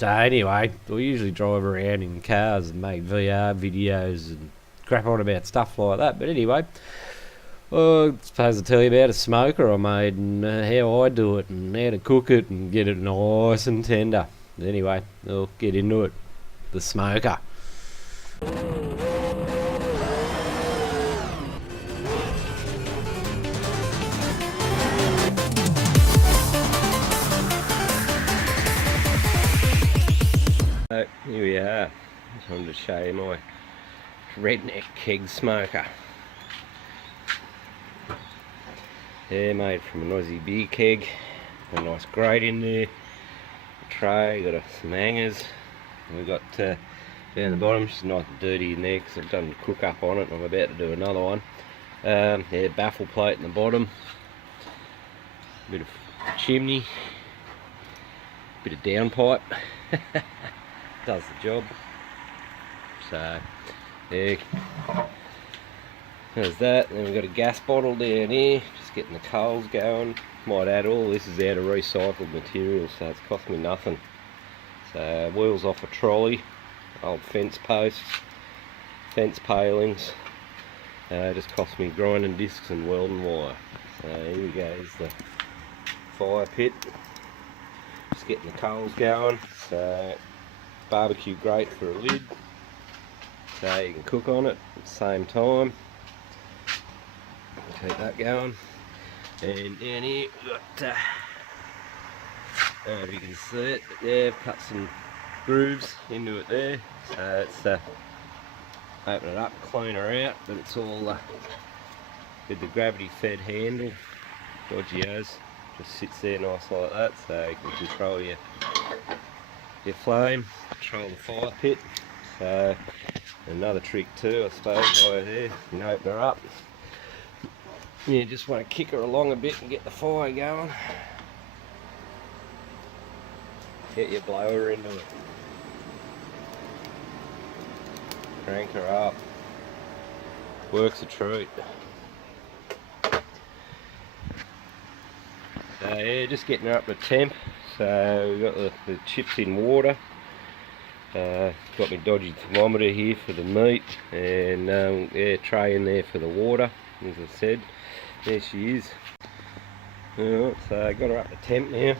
So anyway, we usually drive around in cars and make VR videos and crap on about stuff like that. But anyway, I suppose I'll tell you about a smoker I made and how I do it and how to cook it and get it nice and tender. But anyway, I'll get into it. The smoker. So here we are. Just wanted to show you my redneck keg smoker. Yeah, made from an Aussie beer keg. A nice grate in there. A tray, got some hangers. And we've got down the bottom, just nice and dirty in there because I've done a cook up on it and I'm about to do another one. Yeah, baffle plate in the bottom. Bit of chimney. Bit of downpipe. Does the job. So yeah, there's that. And then we've got a gas bottle down here, just getting the coals going. Might add all this is out of recycled material, so it's cost me nothing. So wheels off a trolley, old fence posts, fence palings. Just cost me grinding discs and welding wire. So here we go, here's the fire pit. Just getting the coals going. So barbecue grate for a lid, so you can cook on it at the same time. Keep that going. And down here we've got, I don't know if you can see it, but yeah, I've cut some grooves into it there. So it's open it up, clean her out, but it's all with the gravity fed handle. Dodgy as, just sits there nice like that, so you can control your flame, control the fire pit. So another trick too, I suppose, right there, you can open her up. You just want to kick her along a bit and get the fire going. Get your blower into it. Crank her up. Works a treat. So yeah, just getting her up to temp. So we've got the chips in water. Got my dodgy thermometer here for the meat, and yeah, tray in there for the water. As I said, there she is. Alright, so I got her up to temp now.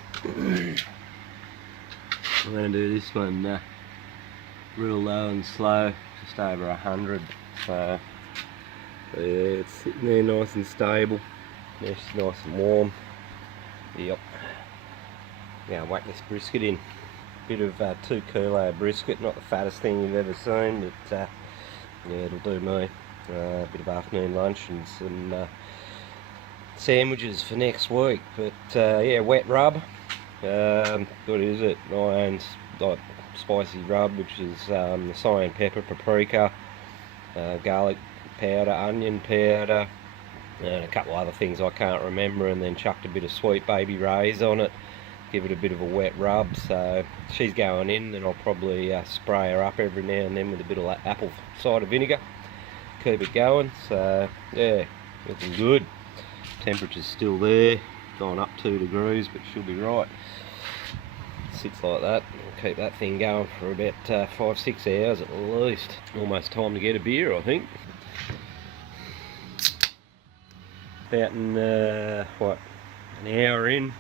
I'm going to do this one real low and slow, just over 100. So yeah, it's sitting there nice and stable. Now she's nice and warm. Yep. Now whack this brisket in. Bit of 2 kilo brisket, not the fattest thing you've ever seen, but yeah, it'll do me. A bit of afternoon lunch and some sandwiches for next week. But yeah, wet rub. What is it? My own like spicy rub, which is the cayenne pepper, paprika, garlic powder, onion powder, and a couple other things I can't remember, and then chucked a bit of sweet baby rays on it. Give it a bit of a wet rub. So she's going in, and I'll probably spray her up every now and then with a bit of apple cider vinegar. Keep it going. So yeah, looking good. Temperature's still there, gone up 2 degrees, but she'll be right. Sits like that. I'll keep that thing going for about 5-6 hours at least. Almost time to get a beer, I think. About what, an hour in.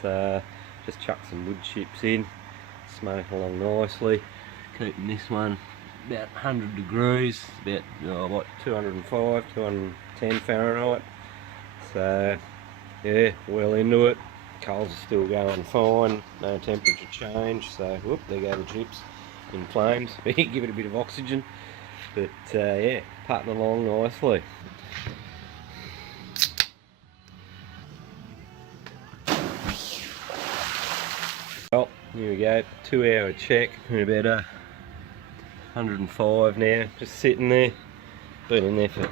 So just chuck some wood chips in, smoke along nicely. Keeping this one about 100 degrees, about what, 205, 210 Fahrenheit. So yeah, well into it. Coals are still going fine, no temperature change. So whoop, there go the chips in flames. Give it a bit of oxygen, but yeah, putting along nicely. Well, here we go, 2-hour check. We're about 105 now, just sitting there. Been in there for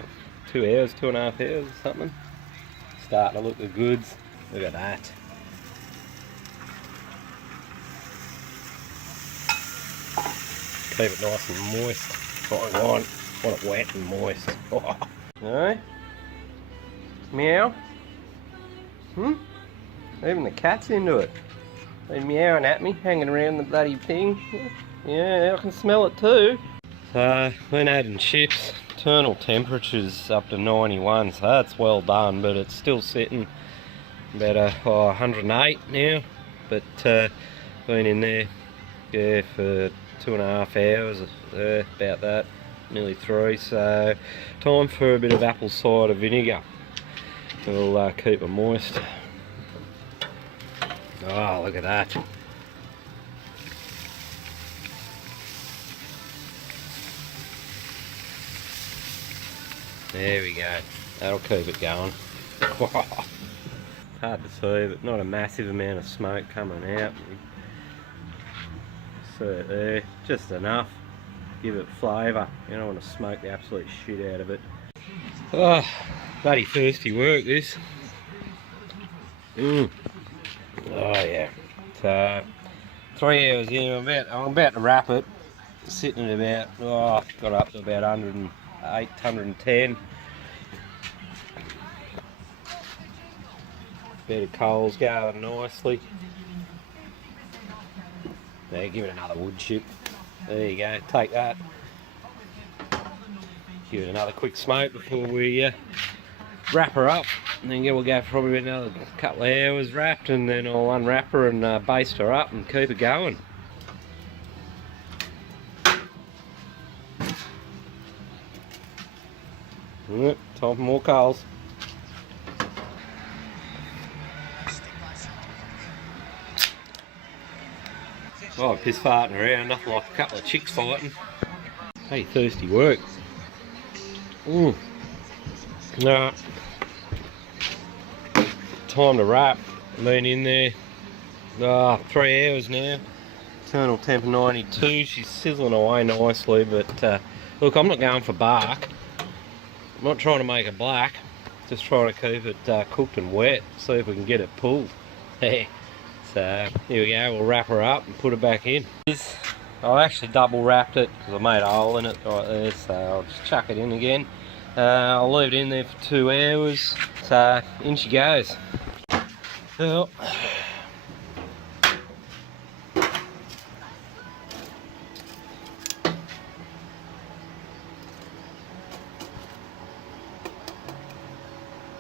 2 hours, 2.5 hours or something. Starting to look the goods. Look at that. Keep it nice and moist. What I want it wet and moist. Oh. No? Meow? Even the cat's into it. Been meowing at me, hanging around the bloody thing. Yeah, I can smell it too. So, when adding chips, internal temperature's up to 91, so that's well done, but it's still sitting about 108 now. But been in there, yeah, for 2.5 hours, about that, nearly 3. So, time for a bit of apple cider vinegar. It'll keep it moist. Oh, look at that. There we go. That'll keep it going. Hard to see, but not a massive amount of smoke coming out. See it there, just enough. Give it flavour. You don't want to smoke the absolute shit out of it. Oh, bloody thirsty work this. Oh yeah. So 3 hours in, I'm about to wrap it. Sitting at about, got up to about 108, 110. Bit of coals going nicely. There, give it another wood chip. There you go, take that. Give it another quick smoke before we wrap her up. And then we'll go for probably another couple of hours wrapped, and then I'll unwrap her and baste her up and keep it going. Time for more coals. Oh, piss farting around, nothing like a couple of chicks fighting. Hey, thirsty work. Nah. Time to wrap. Been in there 3 hours now. Internal temp 92. She's sizzling away nicely, but look, I'm not going for bark. I'm not trying to make it black. Just trying to keep it cooked and wet. See if we can get it pulled. So here we go. We'll wrap her up and put it back in. I actually double wrapped it because I made a hole in it right there. So I'll just chuck it in again. I'll leave it in there for 2 hours. So in she goes. Oh.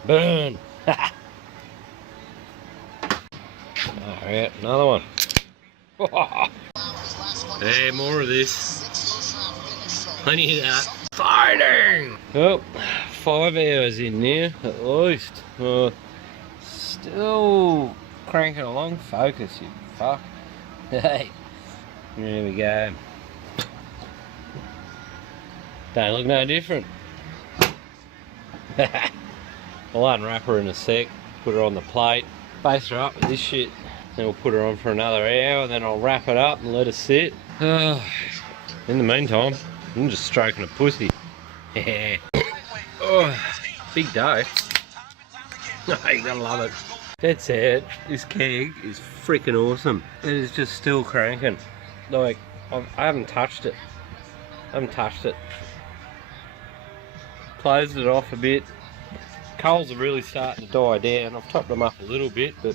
Burn! Alright, another one. Yeah, more of this. Plenty of that. Fighting! Oh, 5 hours in there, at least. Still cranking along. Focus, you fuck. Hey, there we go. Don't look no different. I'll unwrap her in a sec, put her on the plate, baste her up with this shit. Then we'll put her on for another hour, then I'll wrap it up and let her sit. In the meantime, I'm just stroking a pussy. Yeah. Oh, big dough. Oh, you gotta love it. That's it. This keg is freaking awesome. It is just still cranking. Like, I haven't touched it. Closed it off a bit. Coals are really starting to die down. I've topped them up a little bit, but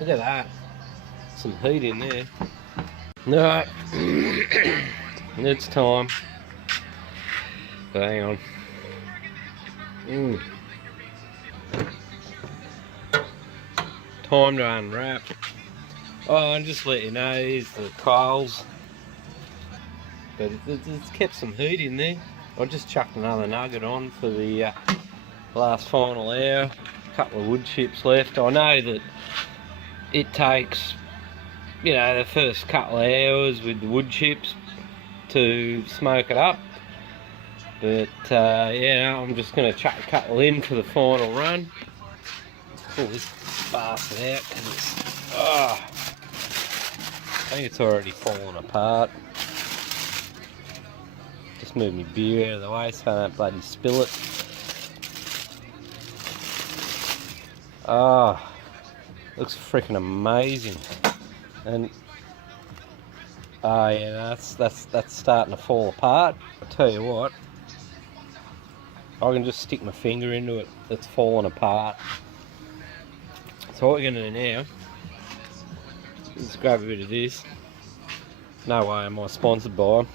look at that. Some heat in there. No, it's time. So hang on. Time to unwrap. Oh, and just let you know, here's the coals. But it's kept some heat in there. I just chucked another nugget on for the last final hour. A couple of wood chips left. I know that it takes, you know, the first couple of hours with the wood chips to smoke it up. But yeah, I'm just going to chuck a couple in for the final run. Pull this bastard out because it's, I think it's already falling apart. Just move my beer out of the way so I don't bloody spill it. Looks freaking amazing. And yeah, that's starting to fall apart. I'll tell you what, I can just stick my finger into it. It's falling apart. So what we're going to do now, Let's grab a bit of this. No way am I sponsored by them.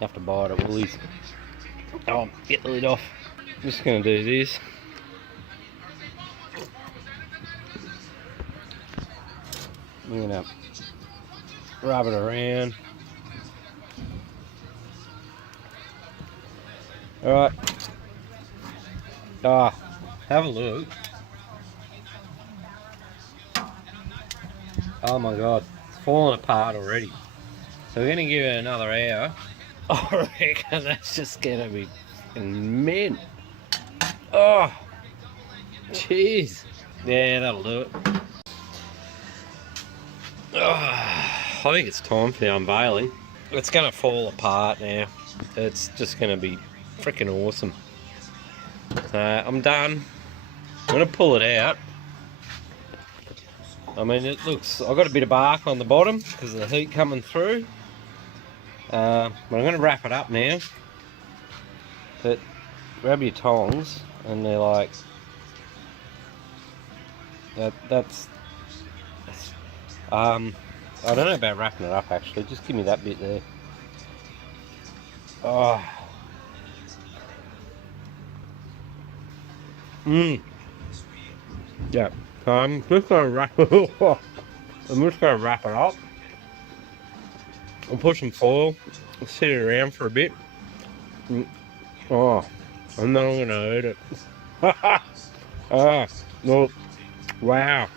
Have to buy it at Woolies. Oh, get the lid off. I'm just going to do this. I'm going to rub it around. Alright. Ah, have a look. Oh my god, it's falling apart already. So we're going to give it another hour. I reckon that's just going to be mint. Oh, jeez. Yeah, that'll do it. Oh, I think it's time for the unveiling. It's going to fall apart now. It's just going to be freaking awesome. So I'm done. I'm going to pull it out. I mean, it looks, I've got a bit of bark on the bottom because of the heat coming through. But I'm going to wrap it up now. But grab your tongs and they're like, that's I don't know about wrapping it up actually, just give me that bit there. Oh. Yeah, so I'm just going to wrap it up. I'm just going to wrap it up. I'll put some foil, sit it around for a bit. Oh, and then I'm going to eat it. Oh, well, wow.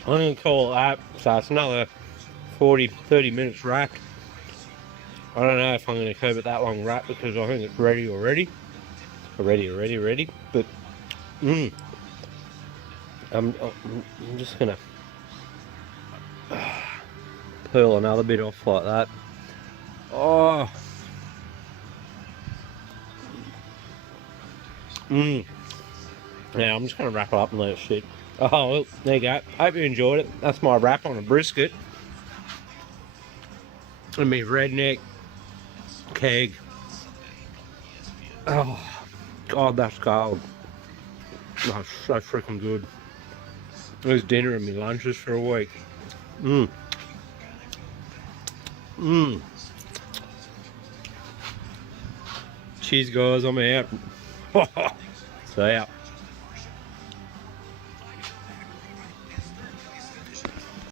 I'm going to call it that. So it's another 30 minutes wrapped. I don't know if I'm going to keep it that long wrapped because I think it's ready already. Ready. But, I'm just going to peel another bit off like that. Oh. Now I'm just going to wrap it up and let it sit. Oh, well, there you go. Hope you enjoyed it. That's my wrap on a brisket. And me redneck keg. Oh, God, that's cold. That's so freaking good. It was dinner and my lunches for a week. Cheers, guys. I'm out. See ya.